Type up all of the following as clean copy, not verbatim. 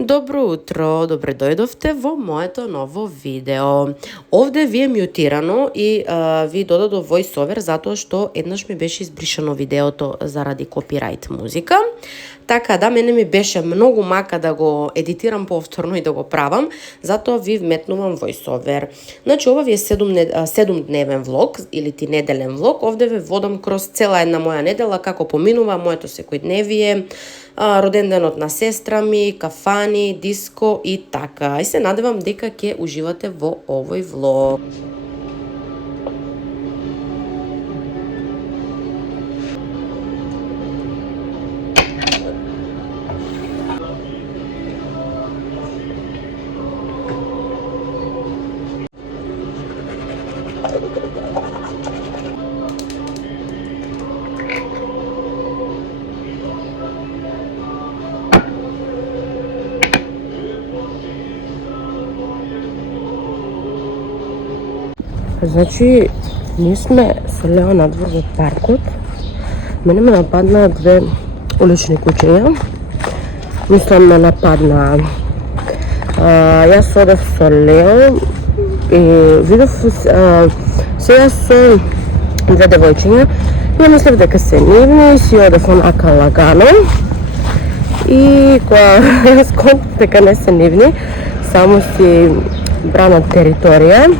Добро утро, добре дојдовте во моето ново видео. Овде ви е мјутирано и ви додадов voiceover затоа што еднаш ми беше избришано видеото заради копирајт музика. Така да, мене ми беше многу мака да го едитирам повторно и да го правам, затоа ви вметнувам voiceover. Значи, ова ви е 7-дневен влог, или ти неделен влог. Овде ве водам кроз цела една моја недела, како поминува моето секојдневие, роденденот на сестра ми, кафани, диско и така. И се надевам дека ќе уживате во овој влог. Значи, ние сме со Лео надвор во паркот. Мене ме нападнаа две улични кучиња. Мислам ме нападнаа. Јас одев со Лео и видов сега со две девојчиња. Ја мислев дека се нивни, си одев онака лагано. И кога сконтав дека не се нивни, само си бранат територија.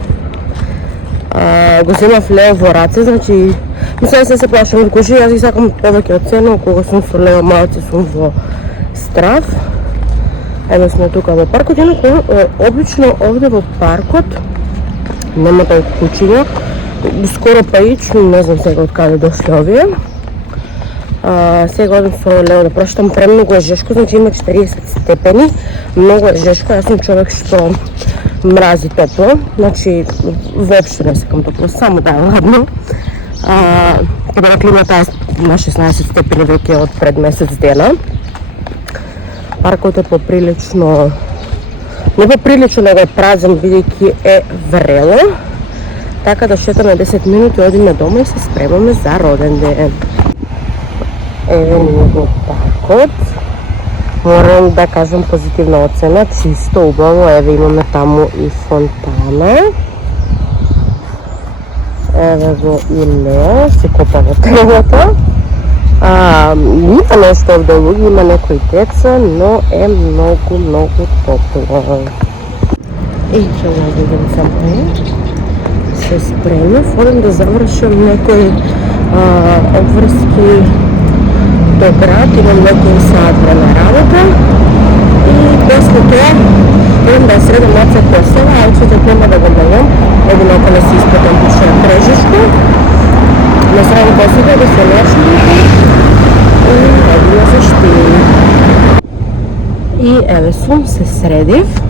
Го земав Лео во раце, значи мислам се плашам од кучи, јас ги сакам повеќе од цено, кога сум со Лео малце сум во страв. Еве сме тука во паркот, инаку обично овде во паркот нема толку кучиња, скоро паич, не знам сега од каде дошле овие. Сега одам со Лео да прошетам, премногу е жешко, значи има 40 степени, многу е жешко, јас сум човек што мрази топло, значи воопшто не сакам топло, само да е ладно. Климата е на 16 степени веќе од пред месец дена. Паркот е поприлично, не поприлично, него е празен, бидејќи е врело. Така да шетаме 10 минути, одиме дома и се спремаме за роден ден. Еве ние во паркот. Морам да кажам позитивна оцена, чисто, убаво, еве имаме таму и фонтана. Еве го и Лео, се копа во тревата. Има нешто овде луѓе, има некои деца, но е многу топло. И ќе одидем за мој. Се спремив, одам да завршам некои обврски до град, имам некој саат време работа и после тоа идем да средам маца посела, а очетот нема да го менјам, одим околу си испратам пише крежешко, да средам посела, да се ночни и одиме за штини. И еве сум, се средив,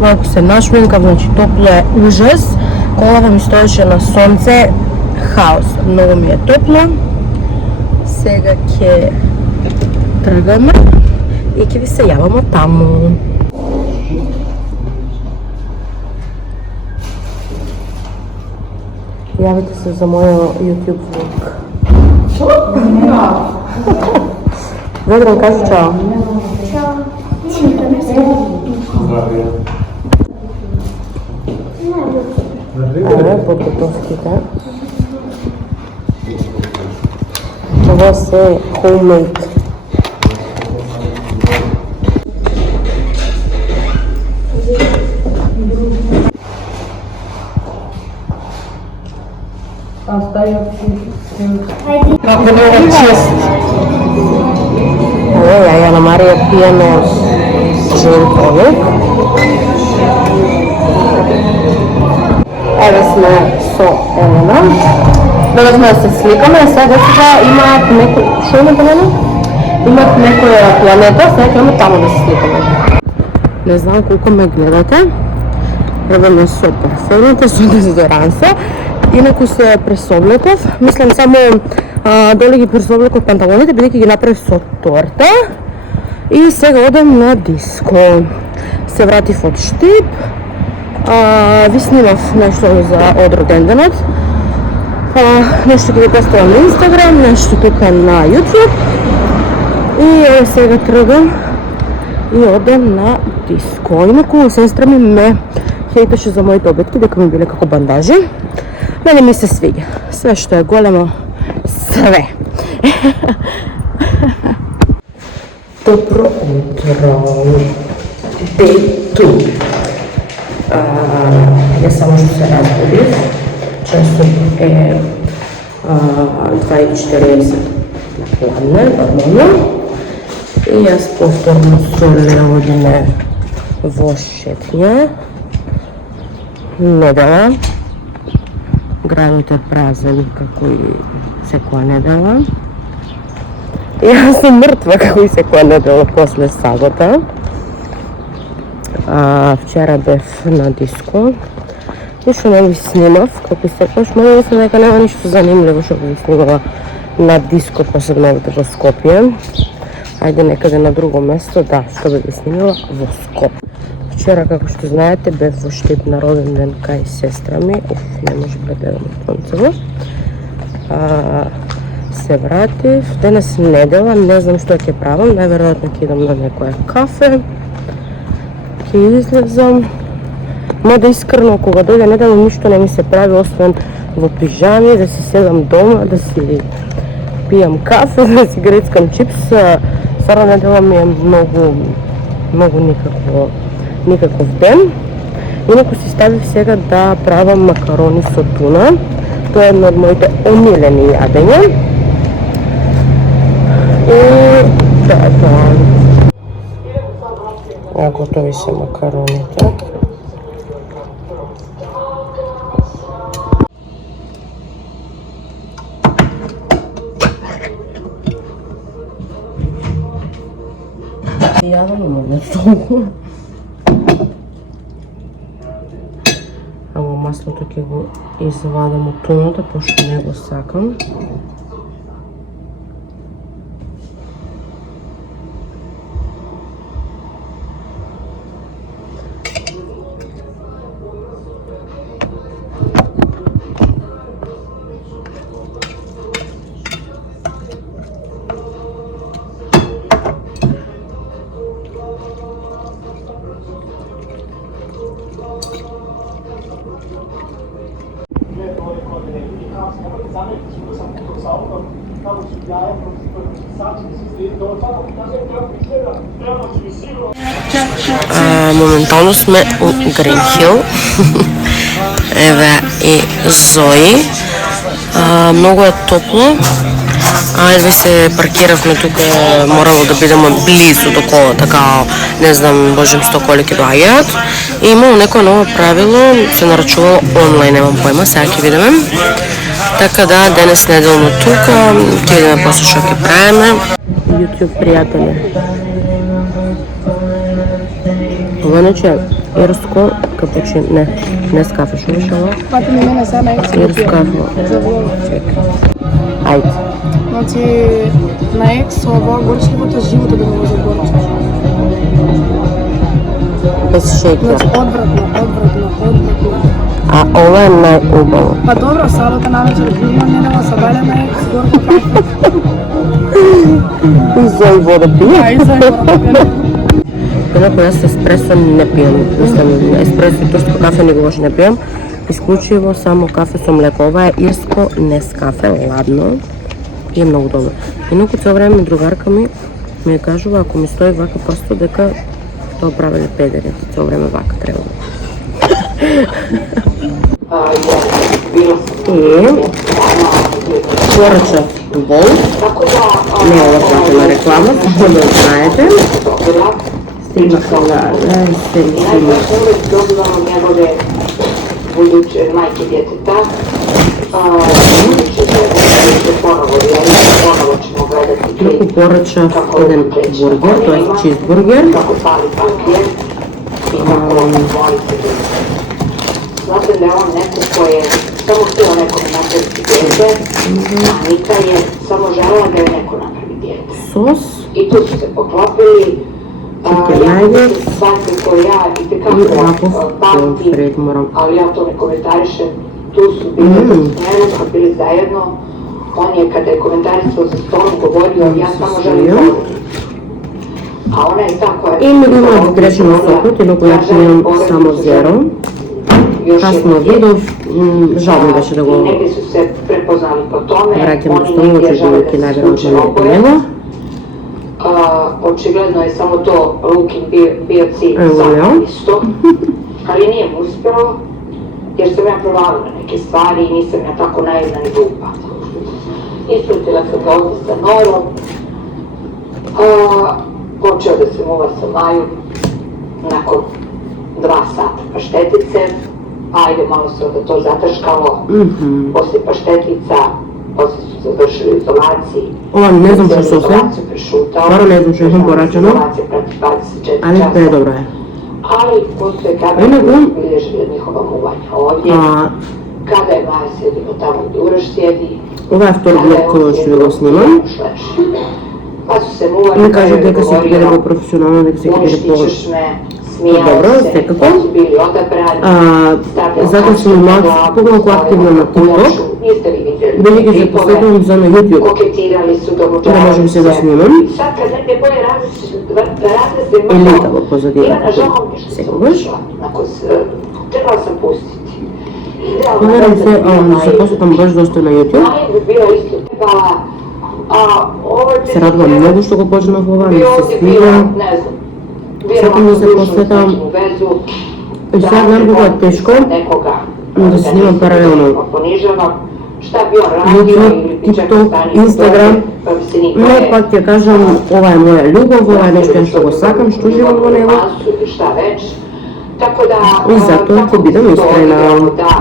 малку се нашминкав, значи топло е ужас, колава ми стоеше на сонце, хаос, многу ми е топло. Сега ќе тргаме и ќе ви се јавам од таму. Јавите се за мојот YouTube влог. Ведран, кажи чао. Чао. Еве, подготовките. Това се homemade. Како не е чест. Ја на Марија пиеме джин тоник. Еве сме со Елена. Довезме да се сликаме, сега имаат некој, шо имате мене? Имаат некоја планета, сега ќе таму да се сликаме. Не знам колку ме гледате. Пребаме со парфемите, со дезодоранса. Инаку се пресоблеков. Мислам само доле ги пресоблеков панталоните, бидејќи ги направив со торта. И сега одем на диско. Се вратив од Штип. Ви снимав нешто од роденденот. Нешто ќе ви поставам на Инстаграм, нешто тука на YouTube. И сега тргам и одем на диско. Инаку сестра ми ме хейташе за моите обетки дека ми биле како бандажи. Мене ми се свиѓа. Све што е големо, све. Добро утро. Day 2. Ја само што се разбудив. Часот е 2:40 попладне, нормално. И јас повторно со Лео одиме во шетње. Недела. Градот е празен како и секоја недела. Јас сум мртва како и секоја недела после сабота. Вчера бев на диско. Ништо не ви снимав, како и секојаш, може мислам дека нема ништо занимливо што би снимала на диско, посебно во Скопје. Ајде некаде на друго место, да, што би снимала во Скопје. Вчера, како што знаете, бев во Штип на роден ден кај сестра ми. Не може да гледам сонцево. Се вратив. Денес недела, не знам што ќе правам. Најверојатно ќе идам на некоја кафе. Ќе излезам. Мода искрено, кога дојде недела, ништо не ми се прави, освен во пижами, да си седам дома, да си пијам кафе, да си грецкам чипс. Стара недела ми е многу никаков ден. Инаку си ставив сега да правам макарони со туна. Тоа е едно од моите омилени јадења. И тоа е тоа. Готови се макароните. Јадам многу толку. Ама маслото ќе го извадам од туната, пошто не го сакам. Моментално сме у Гринхил. Еве и Зои. Многу е топло. Ајде се паркиравме тука, морало да бидеме близу до кола, така не знам божемсто коли ќе доаѓаат. И имало некој ново правило, се нарачувало онлайн, немам појма, сега ќе видиме. Така да, денес неделно тука, ќе видиме после што ќе правиме. YouTube пријатели. Ова нече ирско капучино, не скафе, што беше ова? Фати ми мене сега Ирско кафе. Чекай. Ајде. Значи, на екс ова горчливото живото да не го загорчиш. Без шејкер. Значи, одвратно. А ова е најубаво. Па добро, сабота навечер пијам недела, сабајле на екс, горко кафе. И Зои вода пие. А, и Зои вода пие. Инаку јас еспресо не пијам. Мислам, еспресо и турско кафе никогаш не пијам. Исклучиво само кафе со млеко. Ова е ирско нескафе, ладно. И е многу добро. Инаку цело време другарка ми кажува, ако ми стои вака просто дека тоа правеле педери. Цело време вака треба. И порачав бол. Не ова платена реклама, како да знаете. Стигнаха на седмици. Buduće majke djeteta, ponovo ćemo gledati Туку порачав еден бургер, тоа е чизбургер. kako pali papije i kako volite djece. Znate da je on neko ko je samo htio nekome napraviti djete, a Anita je samo želela da je neko napravi djete. Сос, I tu su se poklopili. Svaki koji ja i tekako pamtim, ali ja to ne komentarišem, tu su bili smjerno, bili zajedno. On je kada je komentarisao za stolom govorio, ja samo želim voliti. a ona je ta koja... И ми го имаат грешено сокот, едно која ќе имам само зеро. Касно видов, жал ми беше да го Neki su se prepoznali po tome, враќам oni столно, negdje ќе žele бидејќи da se најверојатно uče не е oboje. него. Očigledno je samo to Lukin bio cilj sam isto, ali nije mu uspjelo, jer sam ja provalila neke stvari i nisam ja tako naivna ni glupa. Ispratila sam ga ovdje sa Norom, počeo da se muva sa Maju nakon 2 sata paštetice, ajde malo se onda to zatrškalo, poslije paštetica, poslije su završili u izolaciji. Ова не знам што се, баро не знам што е порачено, али бе добро е. Ali postoje kamere koje su bilježili njihova muvanja ovdje, kada je Maja sjedila tamo gdje Uroš sjedi, Ова е втор блог кој ќе ви го снимам. pa su se muvali, Ми кажа дека се ќе биде професионално, дека се ќе биде uništićeš me, Dobro, smijao se, секако. pa su bili odabrani, Затоа сум помалку активна на TikTok, niste li vidjeli бидејќи се klipove, посветувам за на YouTube, koketirali su, да dogođavali можем се да se. снимам. I sad kad negdje bolje razmislim И malo, летаво позадина, Ivana, žao mi je što sam секогаш. ušla, trebala sam pustiti. Планирам се да се посветам баш доста на YouTube. Maja bi bila isto trebala, Се радувам многу што го почнав ова, ми се свиѓа. Сакам да се посветам. И сега знам колку е тешко да се снимам паралелно YouTube, TikTok, Instagram, но пак ќе кажам, ова е моја љубов, ова е нешто што го сакам, што живам во него. И затоа ќе бидам искрена.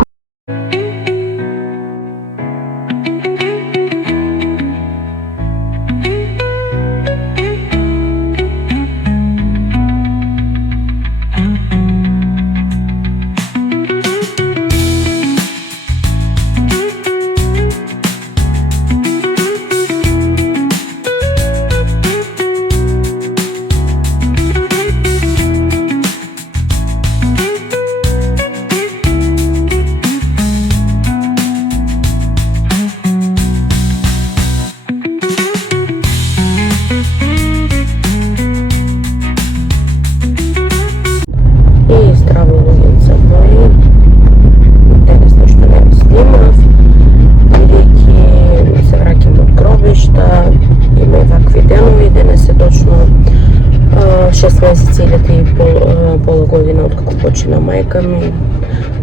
Пола година од како почина мајка ми,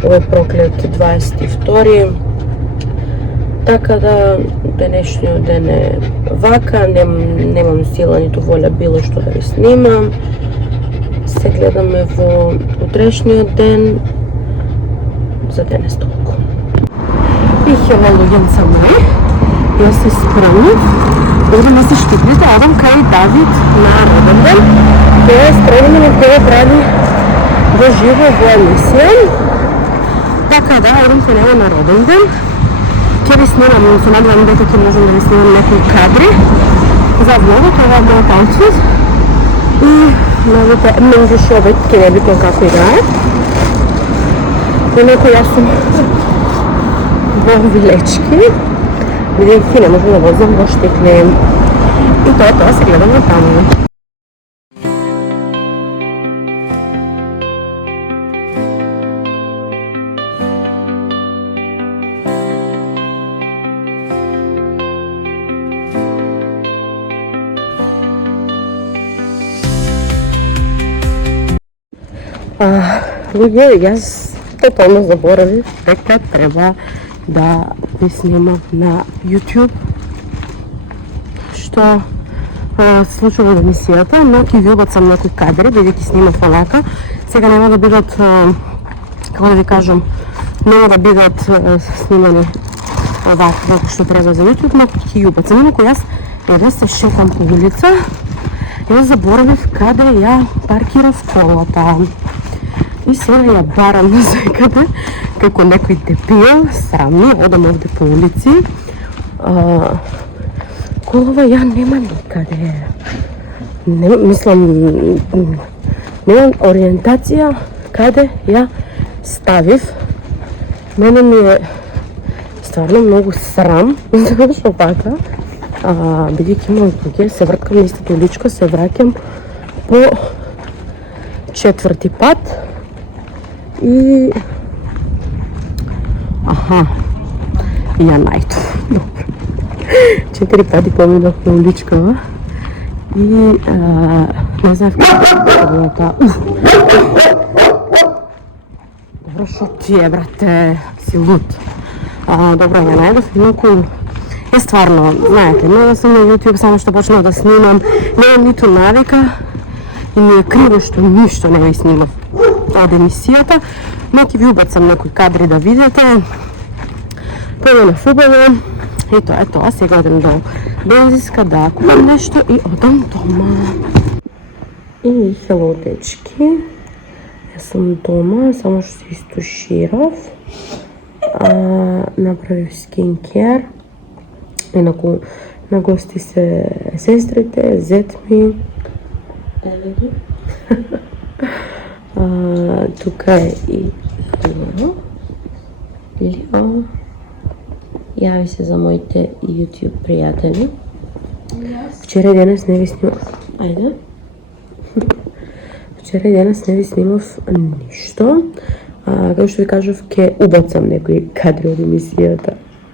овој проклет 22. Така да денешниот ден е вака, немам сила ниту воља било што да ви снимам. Се гледаме во утрешниот ден, за денес толку. Ихева луѓенца мои, јас се спремнав, одам да се штиплите, одам кај Давид на роден ден. Тоа е стредина на која прави во живо во емисија. Така да, одам кај него на роден ден. Ќе ви снимам, но се надевам дека ќе можам да ви снимам некои кадри за влогот, ова е мојот аутфит. И новите менџи шобет ќе не битно како играе. Инако јас сум во вилечки, бидејќи не можам да возам во Штикли. И тоа се гледаме таму. Луѓе, јас тотално заборавив дека треба да ви снимам на YouTube, што се случува во емисијата, но ќе ви убацам некои кадри, бидејќи снимав овака. Сега нема да бидат, како да ви кажам, нема да бидат снимани овака што треба за YouTube, но ќе ги убацам. Инако јас едва се шетам по улица, јас заборавив каде ја паркирав колата. И сега ја барам на секаде, како некој дебил, срамни, одам овде по улици. Колова ја нема никаде. Мислам, немам ориентација каде ја ставив. Мене ми е стварно многу срам, зашто така. Бидејќи имам луѓе, се врткам на истата уличка, се враќам по четврти пат и ја најдов. 4 пати поминав по уличкава и не знаев како да таа. Добро, шо ти е, брате, си луд. Добро, ја најдов инаку е стварно, знаете, не да сум на YouTube, само што почнав да снимам, немам ниту навика и ми е криво што ништо не ви снимав од емисијата, но ќе ви убацам некои кадри да видите. Поменав убаво и тоа е тоа, сега одам до бензинска да купам нешто и одам дома. И хело, дечки, јас сум дома, само што се истуширав, направив скинкер. Инаку на гости се сестрите, зет ми. Еве ги. Тука е и Лио. Лио. Јави се за моите YouTube пријатели. Вчера и денес не ви снимав. Ајде. Вчера и денес не ви снимав ништо. Како што ви кажав, ќе убацам некои кадри од емисијата.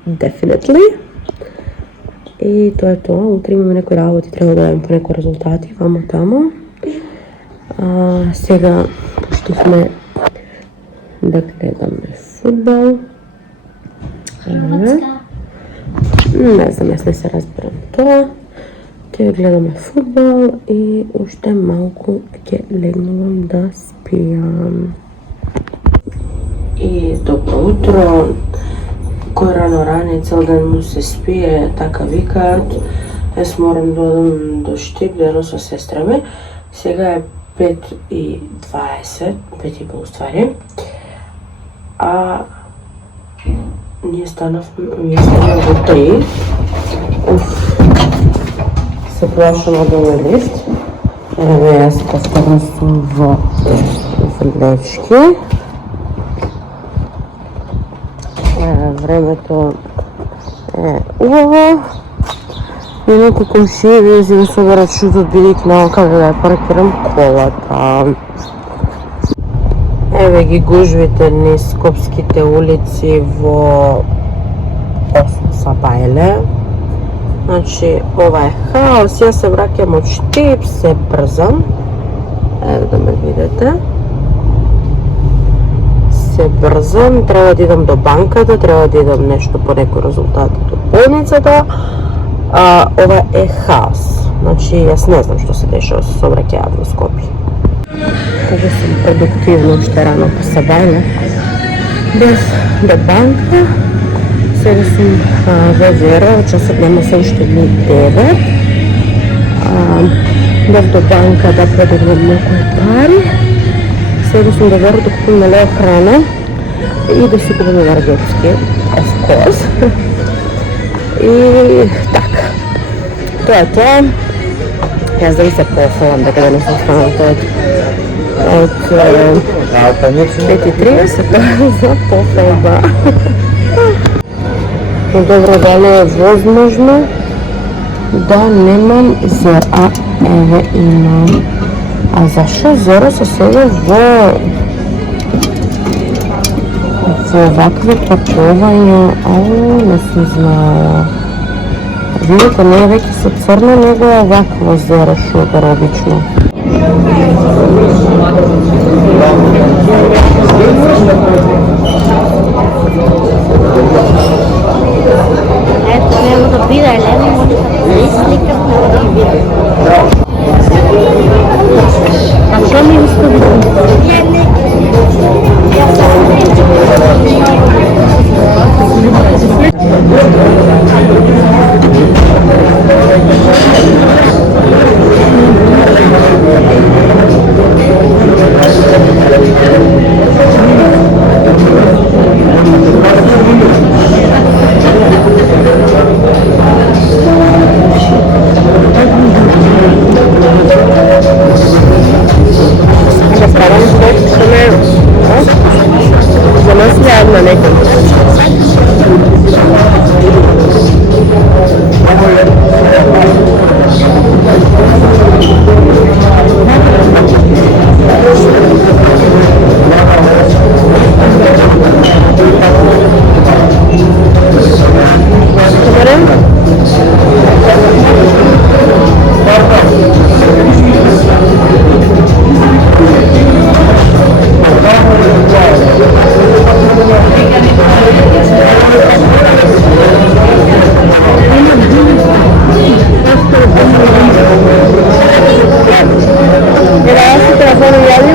Definitely. И тоа е тоа. Утре имаме некои работи, треба да дадем по некои резултати, вамо тамо. Сега пуштивме да гледаме фудбал. Не знам, јас не се разбирам тоа. Ќе гледаме фудбал и уште малку ќе легнувам да спијам. И добро утро. Кој рано цел ден му се спие, така викаат. Јас морам да одам до Штип, да со сестра ми. Сега е 5:20, 5:30 уствари. Ние станавме во 3. Се плашам од овој лифт. Еве, јас повторно сум во влечки. Времето е убаво. Инаку комшија вези да соберат шутот, бидејќи немам каде да ја паркирам колата. Еве ги гужвите низ скопските улици во Сабајле. Значи, ова е хаос, јас се враќам од Штип, се брзам. Еве да ме видите. Се брзам, треба да идам до банката, треба да идам нешто по некој резултат до болницата. Ова е хаос. Значи, јас не знам што се дешава со сообраќајот во Скопје. Кога сум продуктивно уште рано по Сабајле, без до банка, сега сум во Веро, часот нема се уште ни 9. Без до банка да продадам некои пари. Сега сум до Веро да купим мале храна и да си купим енергетски, of course. И така. Тоа е тоа. Јас да ви се пофалам дека да не се останат од 5:30 за пофалба. Но добро, дали е возможно да немам зера. Еве имам. А зашо зера се сега во овакви пакувања? Не сум знала. Видите, не е веќе со црно, него е овакво зеро шугар обично. Ето, нема да биде, лево може да присликам, нема да биде. А што ми остави? телефони јави?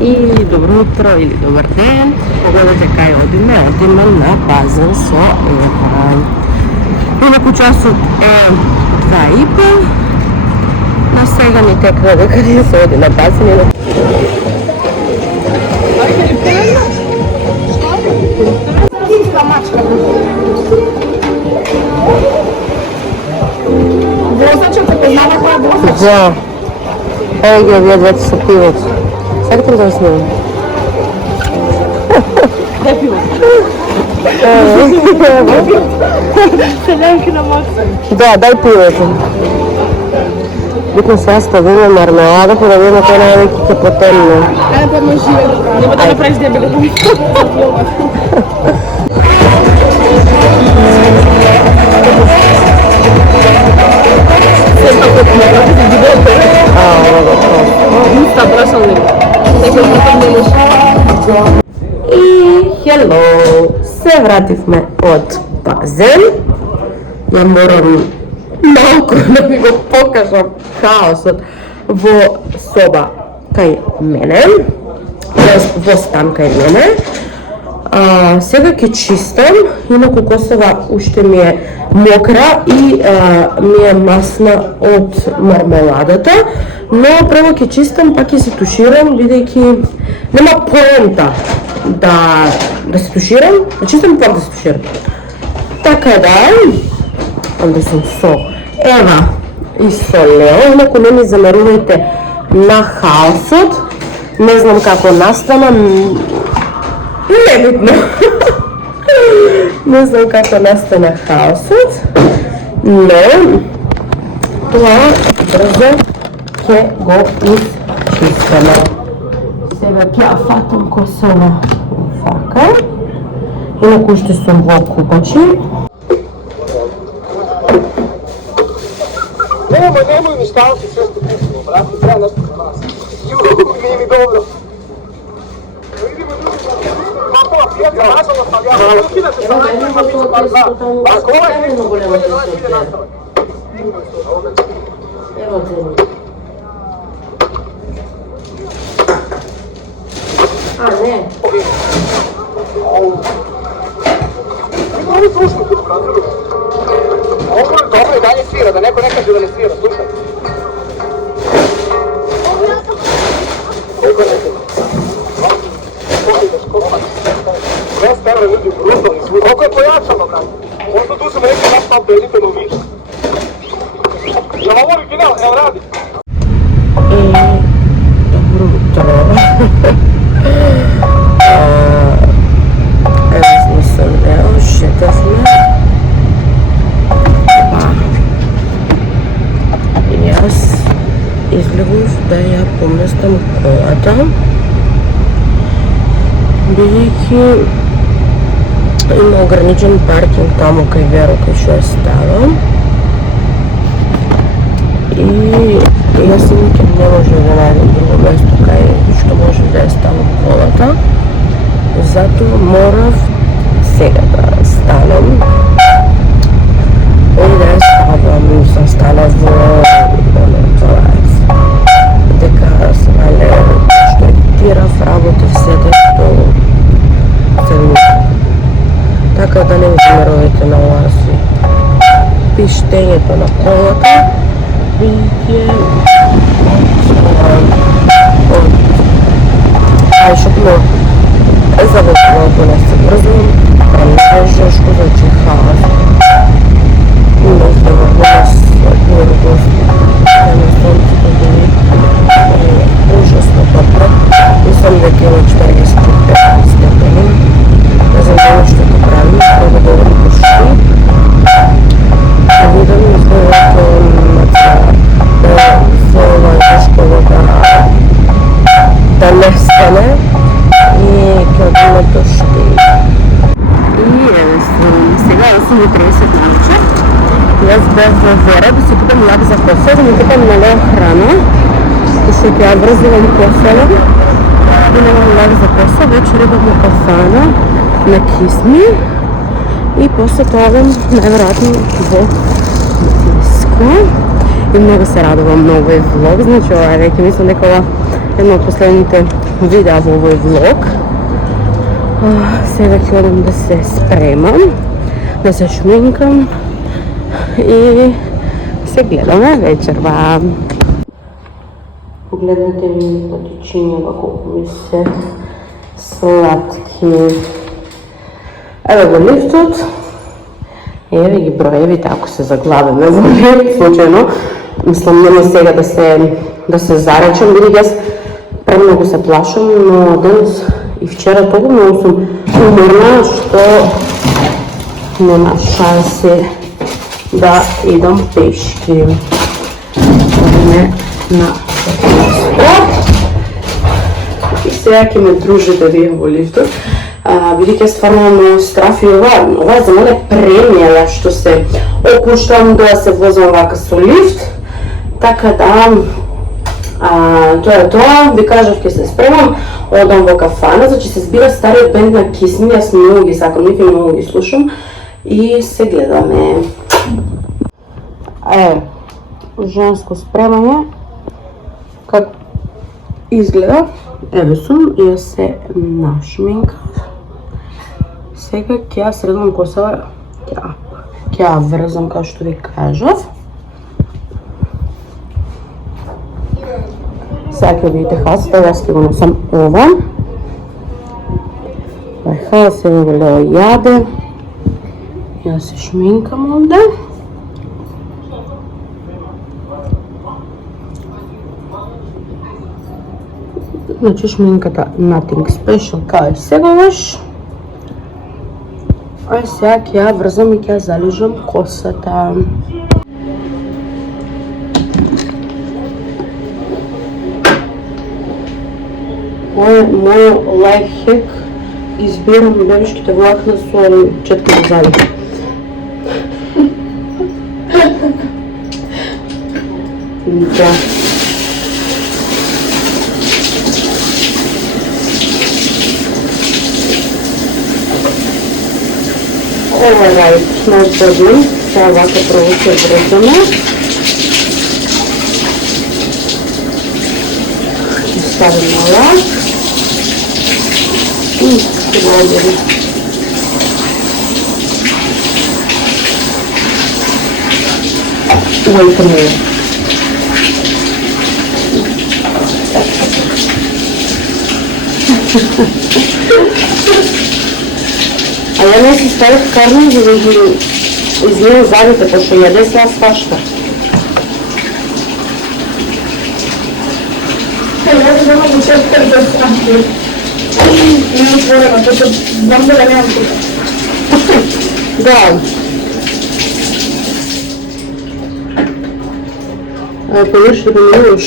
И добро утро или добар ден. Погledajte кај одиме. Одиме на базен со Ева. Инаку часот е 2:30. На сега ни текна дека не се оди на базен. Возачот се познава кој е возач. Да. Еј ги овие двете со пивот. Сакате ли да снимам? Де пивот? Селенки на Максим. Да, дај пивото. Битно сега ставиме мармелада, па да видиме кој највеќе ќе потемне. Ајде да ме живе. Нема да направиш дебеле. И хело, се вративме од базен. Ја морам малку да ви го покажам хаосот во соба кај мене, во стан кај мене. Сега ќе чистам, инаку косава уште ми е мокра и ми е масна од мармеладата, но прво ќе чистам, па ќе се туширам, бидејќи нема поента да се туширам, да чистам пак да се туширам. Така да, онде сум со Ева и со Лео, инаку не ми замерувајте на хаосот, не знам како настана, небитно. Не знам како настана хаосот, но тоа брзо ќе го изчистаме. Сега ќе ја фатам косова вака, инаку уште сум во купачи. Немој ми стало си често писано, брат, треба нешто да спаси. Не ми добро. Видимо, готова пијаца, насала ставјава. Кина се са најприма писа бар два. Бас кола е нешто, кој не знаеш иде настава. Ево те. А, не. Ови слушно тук, разбираш. Ovo je dobro i dalje svira, da neko ne kaže da ne svira, slušaj. Koliko ne svira? Koliko? 200 evra ljudi, brutalni svir. Koliko je pojačano, brate? Možda tu sam neki naš top deliteno više. Jel ovo original? Evo radi. Dobro jutro. Evo smo se Leo, šetavme. Јас излегов да ја поместам колата, бидејќи има ограничен паркинг таму кај Веро, кај што ја ставам. И јас никад не може да најдам друго место кај што може да ја ставам колата. Затоа морав сега да станам и да ја ставам. Сам станав во дека се мале што едитирав, работев, седев по седмица. Така да не ми замерувате на ова си пиштењето на колата, бидејќи од ајшопно е заводено ако не се брзувам, а не жешко, значи хаос. Не знам, нас одмора гости, на сонцето били ужасно топло. Мислам дека има 45 степени. Не знам дали што го правим, треба да го пушти. Да видам изгледато за ова жешко да не стане и ќе одиме до шти. И еве сега 8:30 навечер. Јас бев во Вера да си купам лак за косова, да ми купам мале храна, да се ќе ја врзувам косова и немам лак за косова, вечер идам на кафана на Кисми после тоа најверојатно во Иско. И многу се радувам на овој влог, значи ова е веќе мислам дека ова едно од последните видеа во овој влог. Сега ќе одам да се спремам, да се шминкам и се гледаме вечерва. Погледнете ми патичињава колку ми се сладки. Еве го лифтот. Еве ги броевите ако се заглавиме во лифт случајно. Мислам нема сега да се заречам, бидејќи јас премногу се плашам, но денес и вчера толку многу сум уморна што нема шанси да идам пешки. Одиме на спорт. И сега ќе ме дружите вие во лифтот. Бидејќи стварно ме страфи ова за мене премија што се опуштам да се возам вака со лифт. Така да тоа е тоа, ви кажав ќе се спремам, одам во кафана, значи се збира стариот бенд на Kiss Me, јас многу ги сакам, нив и многу ги слушам и се гледаме. Женско спремање, как изгледа, еве сум, јас се нашминкав. Сега ќе ја средам косава, ќе ја врзам како што ви кажав. Сега ќе видите халсата, јас ќе го носам ова. Халс е го лео јаде. Јас се шминкам овде. Значи шминката nothing special као и сегогаш. А сега ќе ја врзам и ќе ја залижам косата. Мој лайфхак, избирам бебешките влакна со четка за залив. Да. Alright, no problem. Сега вака прво ќе врзаме. Ќе ставим на лак. И ќе го одели. Wait a minute. А ја не си ставих карни за да ги измијам задите, пошто јаде сега свашта. Јас немам учетка за свашта. Не е отворено, пошто знам да немам тука. Да. Конечно, да не можеш.